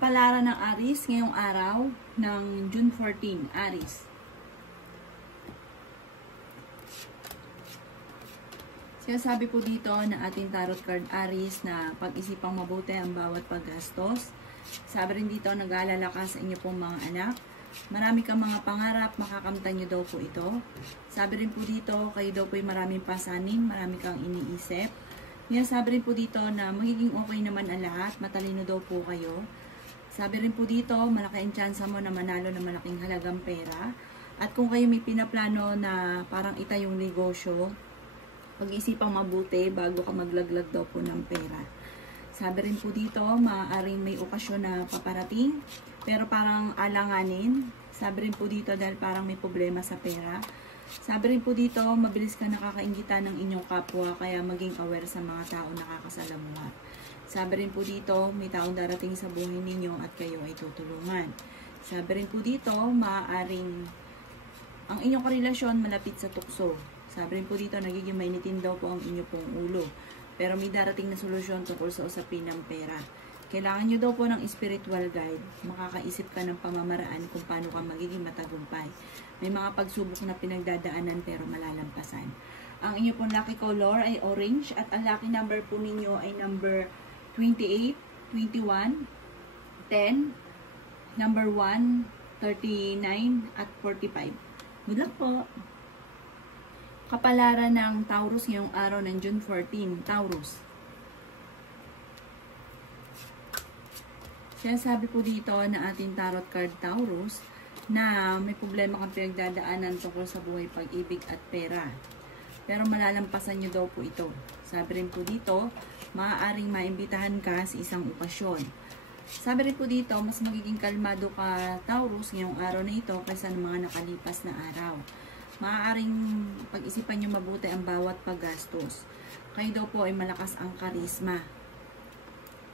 Kapalaran ng Aries ngayong araw ng June 14, Aries. Sinasabi po dito na ating tarot card Aries na pag-isipang mabuti ang bawat paggastos. Sabi rin dito, nag-aalala ka sa inyo pong mga anak. Marami kang mga pangarap, makakamtan nyo daw po ito. Sabi rin po dito, kayo daw po ay maraming pasanin, marami kang iniisip. Yan, sabi rin po dito na magiging okay naman ang lahat, matalino daw po kayo. Sabi rin po dito, malaki ang tsansa mo na manalo ng malaking halagang pera. At kung kayo may pinaplano na parang itayong negosyo, pag-isipang mabuti bago ka maglaglag daw po ng pera. Sabi rin po dito, maaaring may okasyon na paparating, pero parang alanganin. Sabi rin po dito dahil parang may problema sa pera. Sabi rin po dito, mabilis ka nakakainggitan ng inyong kapwa, kaya maging aware sa mga tao nakakasalamuha. Sabi rin po dito, may taong darating sa buhay ninyo at kayo ay tutulungan. Sabi rin po dito, maaaring ang inyong karelasyon malapit sa tukso. Sabi rin po dito, nagiging mainitin daw po ang inyo pong ulo. Pero may darating na solusyon tungkol sa usapin ng pera. Kailangan nyo daw po ng spiritual guide. Makakaisip ka ng pamamaraan kung paano ka magiging matagumpay. May mga pagsubok na pinagdadaanan pero malalampasan. Ang inyo pong lucky color ay orange at ang lucky number po ninyo ay number 28, 21, 10, number 1, 39, at 45. Good luck po! Kapalaran ng Taurus ngayong araw ng June 14, Taurus. Sinasabi po dito na ating tarot card Taurus na may problema kang pinagdadaanan tungkol sa buhay, pag-ibig at pera. Pero malalampasan nyo daw po ito. Sabi rin po dito, maaaring maimbitahan ka sa isang okasyon. Sabi rin po dito, mas magiging kalmado ka Taurus ngayong araw na ito kaysa ng mga nakalipas na araw. Maaaring pag-isipan nyo mabuti ang bawat paggastos. Kayo daw po ay malakas ang karisma.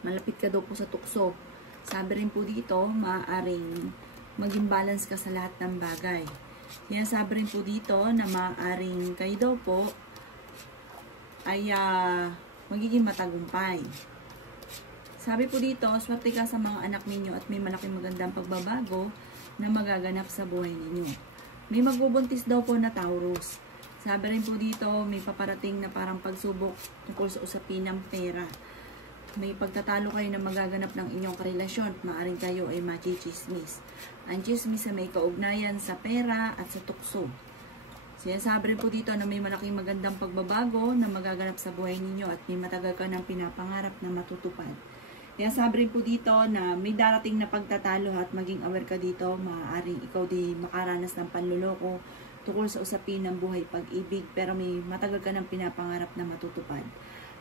Malapit ka daw po sa tukso. Sabi rin po dito, maaaring maging balance ka sa lahat ng bagay. Yan, sabi rin po dito na maaaring kayo daw po ay magiging matagumpay. Sabi po dito, swerte ka sa mga anak ninyo at may malaking magandang pagbabago na magaganap sa buhay ninyo. May magbubuntis daw po na Taurus. Sabi rin po dito, may paparating na parang pagsubok tungkol sa usapin ng pera. May pagtatalo kayo na magaganap ng inyong karelasyon. Maaring kayo ay machichismis. Ang chismis ay may kaugnayan sa pera at sa tukso. Sinasabi rin po dito na may malaking magandang pagbabago na magaganap sa buhay ninyo at may matagal ka ng pinapangarap na matutupad. Kaya sabi rin po dito na may darating na pagtatalo at maging aware ka dito. Maaaring ikaw di makaranas ng panluloko tungkol sa usapin ng buhay, pag-ibig, pero may matagal ka ng pinapangarap na matutupad.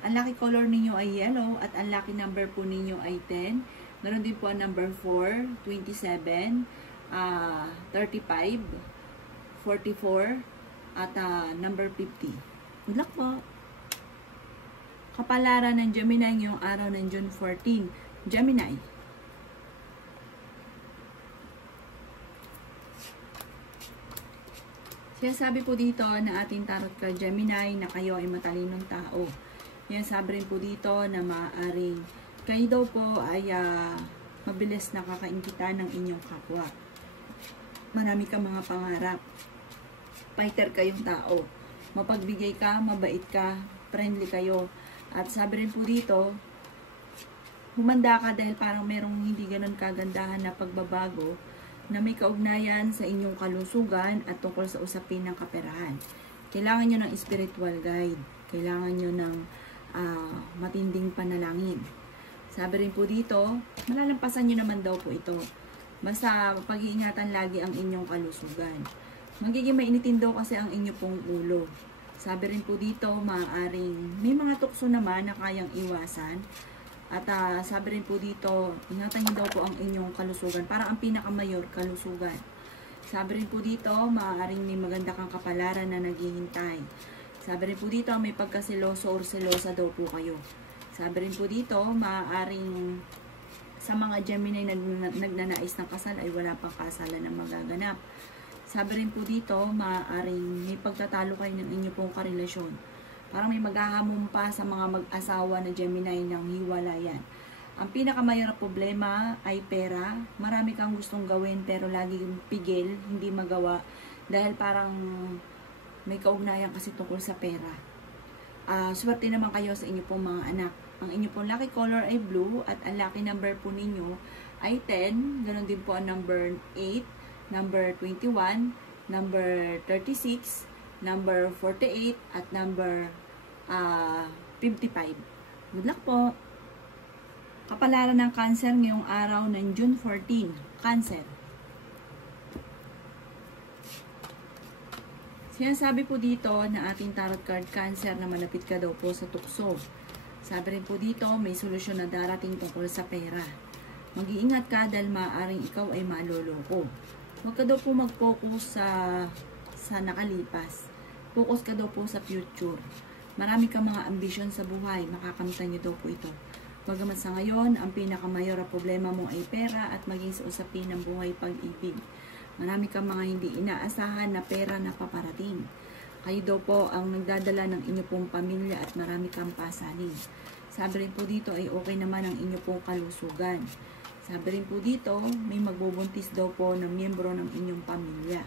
Ang lucky color ninyo ay yellow at ang lucky number po ninyo ay 10. Meron din po ang number 4, 27, 35, 44, at number 50. Good luck po! Kapalaran ng Gemini ngayong araw ng June 14. Gemini. Sinasabi po dito na ating tarot card Gemini na kayo ay matalinong tao. Yan, sabi rin po dito na maaaring kayo daw po ay mabilis nakakainggitan ng inyong kapwa. Marami kang mga pangarap. Fighter kayong tao. Mapagbigay ka, mabait ka, friendly kayo. At sabi rin po dito, humanda ka dahil parang merong hindi ganun kagandahan na pagbabago na may kaugnayan sa inyong kalusugan at tungkol sa usapin ng kaperahan. Kailangan nyo ng spiritual guide. Kailangan nyo ng matinding panalangin. Sabi rin po dito, malalampasan nyo naman daw po ito. Basta pag-iingatan lagi ang inyong kalusugan. Magiging mainitin daw kasi ang inyo pong ulo. Sabi rin po dito, maaaring may mga tukso naman na kayang iwasan. At sabi rin po dito, ingatan nyo daw po ang inyong kalusugan. Parang ang pinakamayor, kalusugan. Sabi rin po dito, maaaring may maganda kang kapalaran na naghihintay. Sabi rin po dito, may pagkasiloso or selosa daw po kayo. Sabi rin po dito, maaaring sa mga Gemini na nagnanais ng kasal ay wala pang kasalan na magaganap. Sabi rin po dito, maaaring may pagtatalo kayo ng inyo pong karelasyon. Parang may maghahamon pa sa mga mag-asawa na Gemini ng hiwalayan. Ang pinakamayroong problema ay pera. Marami kang gustong gawin pero laging pigil, hindi magawa dahil parang may kaugnayan kasi tungkol sa pera. Swerte naman kayo sa inyo pong mga anak. Ang inyo pong lucky color ay blue at ang lucky number po ninyo ay 10. Ganon din po ang number 8, number 21, number 36, number 48 at number 55. Good luck po! Kapalaran ng Cancer ngayong araw ng June 14. Cancer. Sinasabi po dito na ating tarot card Cancer na malapit ka daw po sa tukso. Sabi rin po dito may solusyon na darating tungkol sa pera. Mag-iingat ka dahil maaaring ikaw ay maloloko. Huwag ka daw po mag-focus sa nakalipas. Focus ka daw po sa future. Marami kang mga ambisyon sa buhay. Makakamtan niyo daw po ito. Bagamat sa ngayon, ang pinakamayor na problema mo ay pera at maging sa usapin ng buhay pag-ibig. Marami kang mga hindi inaasahan na pera na paparating. Kayo daw po ang nagdadala ng inyo pong pamilya at marami kang pasanin. Sabi rin po dito ay okay naman ang inyo pong kalusugan. Sabi rin po dito, may magbubuntis daw po ng miyembro ng inyong pamilya.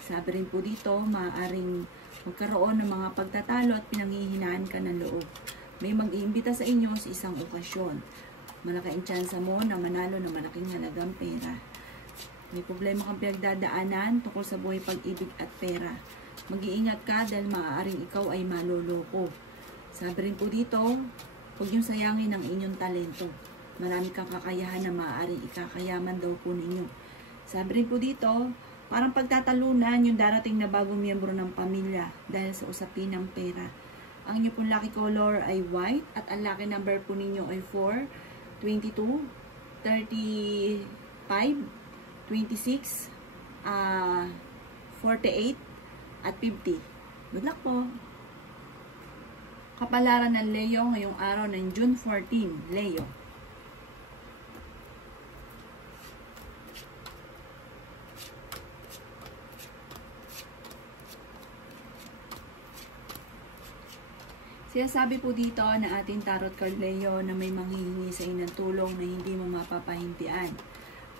Sabi rin po dito, maaaring magkaroon ng mga pagtatalo at pinanghihinaan ka ng loob. May mag-iimbita sa inyo sa isang okasyon. Malaki ang tsansa mo na manalo ng malaking halagang pera. May problema kang pinagdadaanan tungkol sa buhay pag-ibig at pera. Mag-iingat ka dahil maaaring ikaw ay maloloko. Sabi rin po dito, huwag niyong sayangin ang inyong talento. Marami kang kakayahan na maaaring ikakayaman daw po ninyo. Sabi rin po dito, parang pagtatalunan yung darating na bagong miyembro ng pamilya dahil sa usapin ng pera. Ang inyo pong lucky color ay white at ang lucky number po ninyo ay 4, 22, 35, 26, 48, at 50. Good luck po! Kapalaran ng Leo ngayong araw ng June 14. Leo. Sinasabi po dito na ating tarot card Leo na may manghihingi sa inyo ng tulong na hindi mo mapapahintian.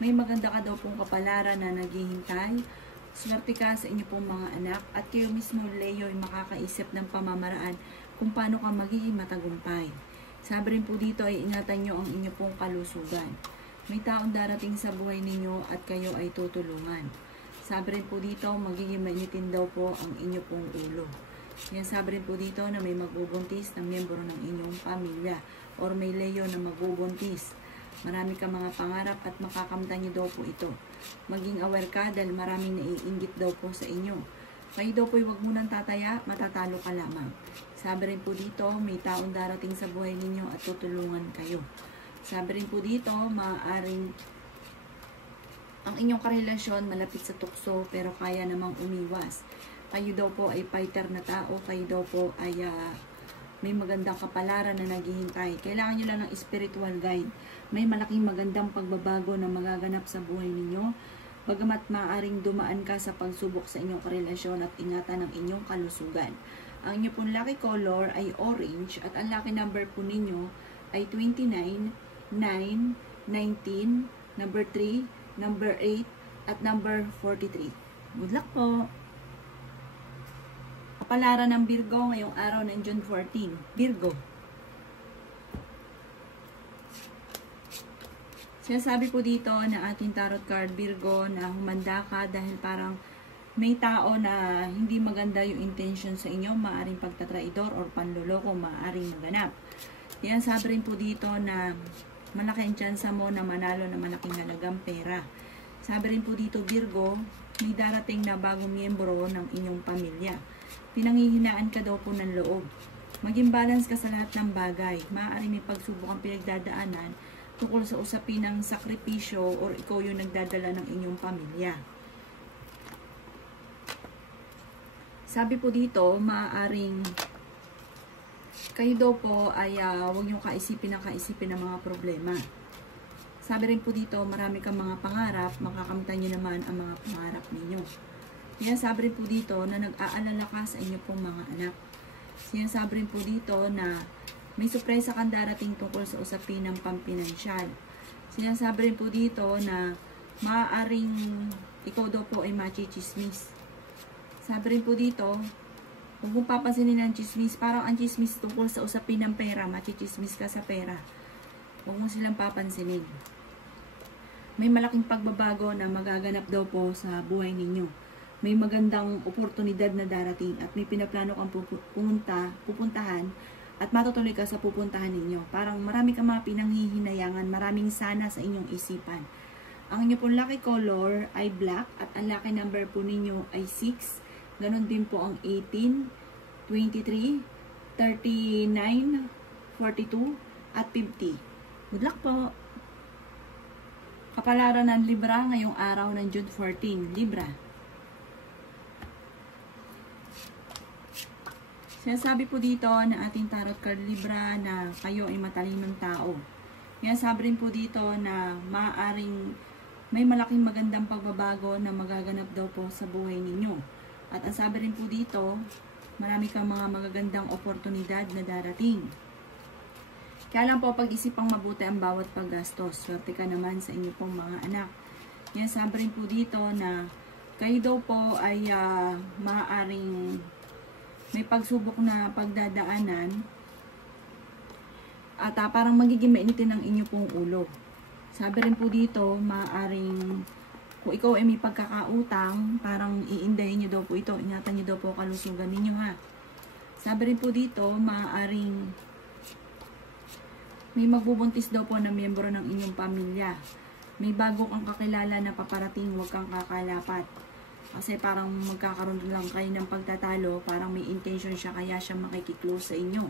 May maganda ka daw pong kapalaran na naghihintay. Swerte ka sa inyo pong mga anak at kayo mismo Leo ay makakaisip ng pamamaraan kung paano ka magiging matagumpay. Sabi rin po dito ay ingatan nyo ang inyo pong kalusugan. May taong darating sa buhay ninyo at kayo ay tutulungan. Sabi rin po dito magiging mainitin daw po ang inyo pong ulo. Yan, sabi rin po dito na may magbubuntis ng miyembro ng inyong pamilya or may Leo na magbubuntis. Marami kang mga pangarap at makakamtan nyo daw po ito. Maging aware ka dahil maraming naiinggit daw po sa inyo. Kayo daw po huwag munang tataya, matatalo ka lamang. Sabi rin po dito, may taong darating sa buhay ninyo at tutulungan kayo. Sabi rin po dito, maaaring ang inyong karelasyon malapit sa tukso pero kaya namang umiwas. Kayo daw po ay fighter na tao, kayo daw po ay may magandang kapalaran na naghihintay. Kailangan nyo lang ng spiritual guide. May malaking magandang pagbabago na magaganap sa buhay ninyo. Bagamat maaaring dumaan ka sa pagsubok sa inyong karelasyon at ingatan ang inyong kalusugan. Ang inyong pong lucky color ay orange at ang lucky number po ninyo ay 29, 9, 19, number 3, number 8, at number 43. Good luck po! Kapalaran ng Virgo ngayong araw ng June 14. Virgo. Sinasabi po dito na ating tarot card Virgo na humanda ka dahil parang may tao na hindi maganda yung intention sa inyo, maaring pagtatraidor or panloloko, maaring maganap. Yan, sabi rin po dito na malaki ang tsansa mo na manalo na malaking halagang pera. Sabi rin po dito Virgo, may darating na bagong miyembro ng inyong pamilya. Pinanghihinaan ka daw po ng loob. Maging balance ka sa lahat ng bagay. Maaari may pagsubok ang pinagdadaanan tungkol sa usapin ng sakripisyo or ikaw yung nagdadala ng inyong pamilya. Sabi po dito, maaaring kayo daw po ay huwag niyong kaisipin ng mga problema. Sabi rin po dito, marami kang mga pangarap, makakamtan niyo naman ang mga pangarap ninyo. Yan, sabi rin po dito na nag-aalala ka sa inyo pong mga anak. Yan, sabi rin po dito na May sorpresa kang darating tungkol sa usapin ng pampinansyal. Sinasabi rin po dito na maaaring ikaw daw po ay machichismis. Sabi rin po dito, kung papansinin ng chismis, parang ang chismis tungkol sa usapin ng pera, machichismis ka sa pera. Huwag mo silang papansinin. May malaking pagbabago na magaganap daw po sa buhay ninyo. May magandang oportunidad na darating at may pinaplano kang pupuntahan at matutuloy ka sa pupuntahan ninyo. Parang marami kang mga pinanghihinayangan, maraming sana sa inyong isipan. Ang inyo pong lucky color ay black at ang lucky number po ninyo ay 6. Ganon din po ang 18, 23, 39, 42, at 50. Good luck po! Kapalaran ng Libra ngayong araw ng June 14. Libra. Sinasabi po dito na ating tarot card Libra na kayo ay matalinong tao. Sinasabi rin po dito na maaaring may malaking magandang pagbabago na magaganap daw po sa buhay ninyo. At ang sabi rin po dito, marami kang mga magagandang oportunidad na darating. Kaya lang po pag-isipang mabuti ang bawat paggastos. Swerte ka naman sa inyo pong mga anak. Yan sabi rin po dito na kayo daw po ay maaaring may pagsubok na pagdadaanan at parang magiging mainitin ang inyo pong ulo. Sabi rin po dito, maaaring kung ikaw ay may pagkakautang, parang iindahin nyo daw po ito. Ingatan nyo daw po kalusugan ninyo ha. Sabi rin po dito, maaaring may magbubuntis daw po na miyembro ng inyong pamilya. May bago kang kakilala na paparating, huwag kang kakalapat. Kasi parang magkakaroon lang kayo ng pagtatalo, parang may intention siya kaya siya makikiklose sa inyo.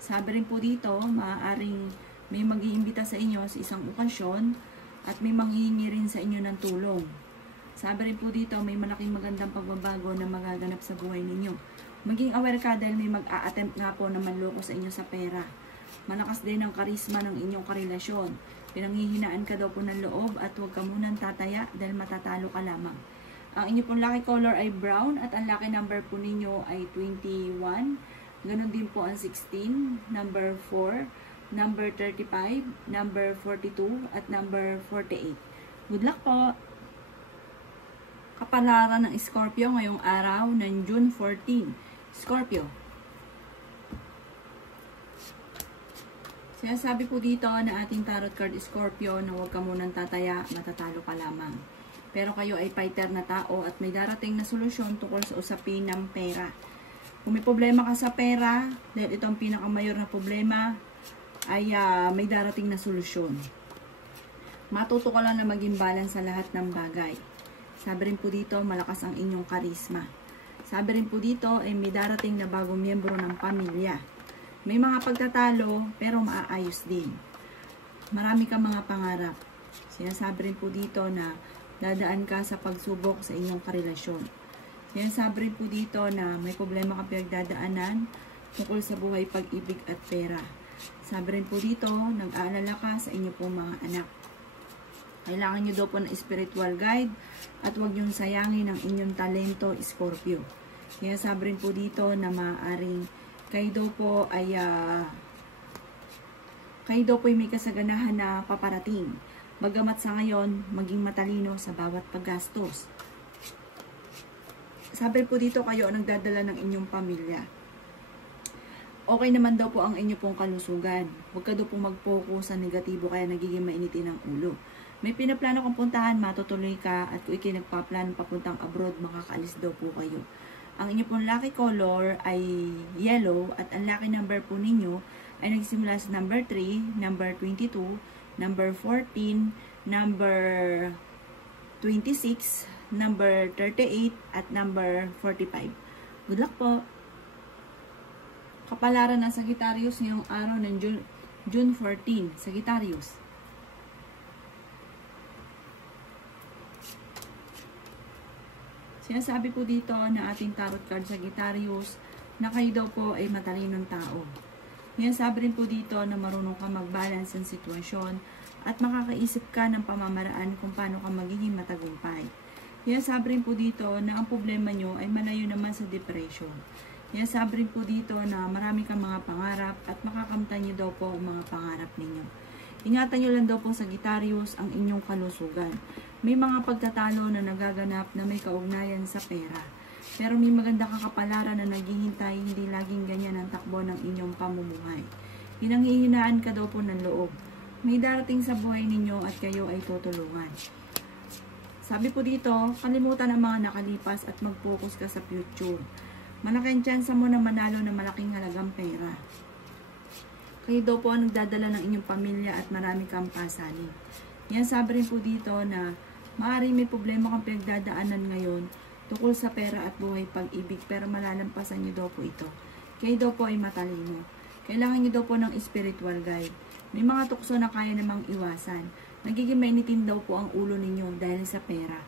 Sabi rin po dito, maaaring may mag-iimbita sa inyo sa isang okasyon at may manghihingi rin sa inyo ng tulong. Sabi rin po dito, may malaking magandang pagbabago na magaganap sa buhay ninyo. Maging aware ka dahil may mag-a-attempt nga po na manloko sa inyo sa pera. Malakas din ang karisma ng inyong karelasyon. Pinanghihinaan ka daw po ng loob at huwag ka munang tataya dahil matatalo ka lamang. Ang inyong pong lucky color ay brown at ang lucky number po ninyo ay 21. Ganon din po ang 16, number 4, number 35, number 42, at number 48. Good luck po! Kapalaran ng Scorpio ngayong araw ng June 14. Scorpio. Sinasabi po dito na ating tarot card Scorpio na huwag ka munang tataya, matatalo ka lamang. Pero kayo ay fighter na tao at may darating na solusyon tungkol sa usapin ng pera. Kung may problema ka sa pera, dahil ito ang pinakamayor na problema, ay may darating na solusyon. Matuto ka lang na maging balance sa lahat ng bagay. Sabi rin po dito, malakas ang inyong karisma. Sabi rin po dito, ay may darating na bagong miyembro ng pamilya. May mga pagtatalo, pero maaayos din. Marami kang mga pangarap. Sinasabi rin po dito na dadaan ka sa pagsubok sa inyong karelasyon. Sinasabi rin po dito na may problema ka pinagdadaanan tungkol sa buhay, pag-ibig at pera. Sabi rin po dito, nag-aalala ka sa inyo pong mga anak. Kailangan nyo daw po ng spiritual guide at huwag nyong sayangin ang inyong talento, Scorpio. Kaya sabi rin po dito na maaaring kayo daw po ay may kasaganahan na paparating. Bagamat sa ngayon, maging matalino sa bawat paggastos. Sabi po dito, kayo ang nagdadala ng inyong pamilya. Okay naman daw po ang inyo pong kalusugan. Huwag ka daw po mag-focus sa negatibo kaya nagiging mainitin ang ulo. May pinaplano kang puntahan, matutuloy ka at kung ikay nagpaplano papuntang abroad, makakaalis daw po kayo. Ang inyo pong lucky color ay yellow at ang lucky number po ninyo ay nagsimula sa number 3, number 22, number 14, number 26, number 38, at number 45. Good luck po! Kapalaran ng Sagittarius ngayong araw ng June 14. Sagittarius. Sinasabi po dito na ating tarot card Sagittarius na kayo daw po ay matalinong tao. Sinasabi rin po dito na marunong ka mag-balance ng sitwasyon at makakaisip ka ng pamamaraan kung paano ka magiging matagumpay. Sinasabi rin po dito na ang problema nyo ay malayo naman sa depression. Yan, sabi rin po dito na marami kang mga pangarap at makakamtan nyo daw po ang mga pangarap ninyo. Ingatan nyo lang daw po Sagittarius ang inyong kalusugan. May mga pagtatalo na nagaganap na may kaugnayan sa pera. Pero may maganda kakapalaran na naghihintay, hindi laging ganyan ang takbo ng inyong pamumuhay. Hinanghihinaan ka daw po ng loob. May darating sa buhay ninyo at kayo ay tutulungan. Sabi po dito, kalimutan ang mga nakalipas at mag-focus ka sa future. Malaking tsansa mo na manalo ng malaking halagang pera. Kayo daw po ang nagdadala ng inyong pamilya at marami kang pasanin. Yan, sabi rin po dito na maaaring may problema kang pinagdadaanan ngayon tungkol sa pera at buhay pag-ibig, pero malalampasan nyo daw po ito. Kayo daw po ay matalino. Kailangan nyo daw po ng spiritual guide. May mga tukso na kaya namang iwasan. Nagiging mainitin daw po ang ulo ninyo dahil sa pera.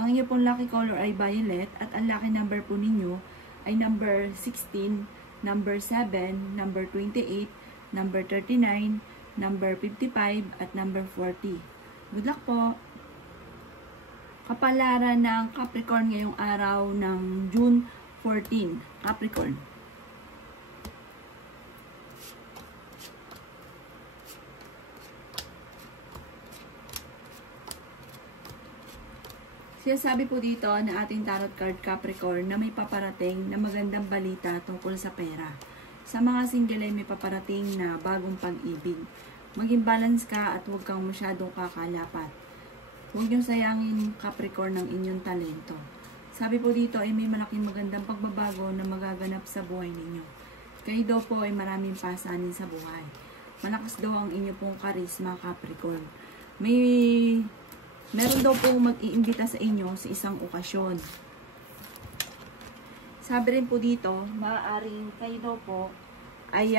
Ang inyo pong lucky color ay violet at ang lucky number po ninyo ay number 16, number 7, number 28, number 39, number 55, at number 40. Good luck po! Kapalaran ng Capricorn ngayong araw ng June 14. Capricorn. Sinasabi po dito na ating tarot card Capricorn na may paparating na magandang balita tungkol sa pera. Sa mga single ay may paparating na bagong pag-ibig. Maging balance ka at huwag kang masyadong kakalapat. Huwag niyong sayangin Capricorn ng inyong talento. Sabi po dito ay may malaking magandang pagbabago na magaganap sa buhay ninyo. Kayo daw po ay maraming pasanin sa buhay. Malakas daw ang inyo pong karisma Capricorn. Meron daw po mag-iimbita sa inyo sa isang okasyon. Sabi rin po dito, maaaring kayo daw po ay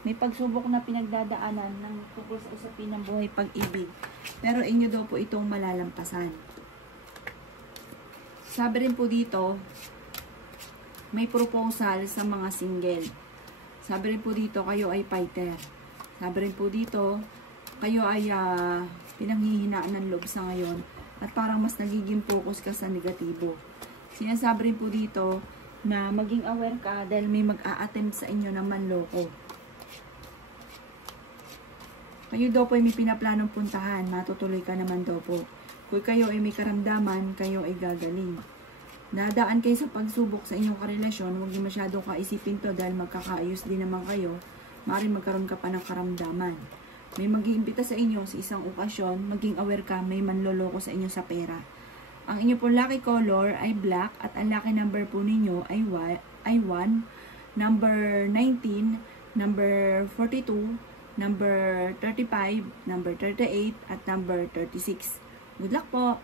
may pagsubok na pinagdadaanan ng tungkol sa usapin ng buhay pag-ibig. Pero inyo daw po itong malalampasan. Sabi rin po dito, may proposal sa mga single. Sabi rin po dito, kayo ay fighter. Sabi rin po dito, kayo ay pinanghihinaan ng loob sa ngayon at parang mas nagiging focus ka sa negatibo. Sinasabi rin po dito na maging aware ka dahil may mag-a-attempt sa inyo na manloko. Kayo daw po ay may pinaplanong puntahan, matutuloy ka naman daw po. Kung kayo ay may karamdaman, kayo ay gagaling. Nadaan kayo sa pagsubok sa inyong karelasyon, huwag niyo masyadong kaisipin to dahil magkakaayos din naman kayo, maaaring magkaroon ka pa ng karamdaman. May mag-iimbita sa inyo sa isang okasyon, maging aware ka, may manloloko sa inyo sa pera. Ang inyo po lucky color ay black at ang lucky number po ninyo ay 1, number 19, number 42, number 35, number 38, at number 36. Good luck po!